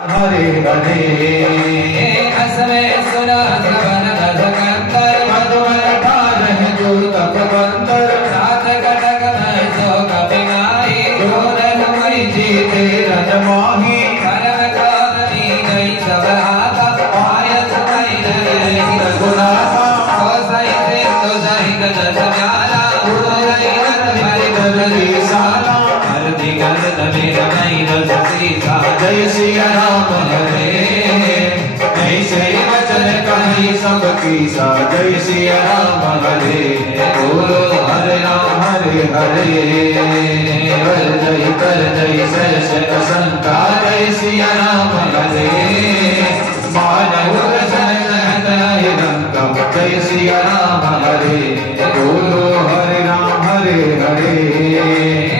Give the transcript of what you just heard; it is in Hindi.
हरे हरे असमे सुना श्रवण रस कंतर मधुमन ठार है जो तप बंतर रात कटक में सो कपिनाई जोरन मई जीते रज माही करम कादनी गई सब हाथा पायस मई रहे रघुनाथा सो सही से तो सही गज प्याला उड़ई रत भरी दलरी साला हर दिगल तमेर मई रस श्री सा जय सिया राम हरे ऐसे वचन कही सबकी सा जय सिया राम हरे बोलो हरे राम हरे हरे कर जय सहस संता जय सिया राम हरे मानव जय सिया राम हरे बोलो हरे राम हरे हरे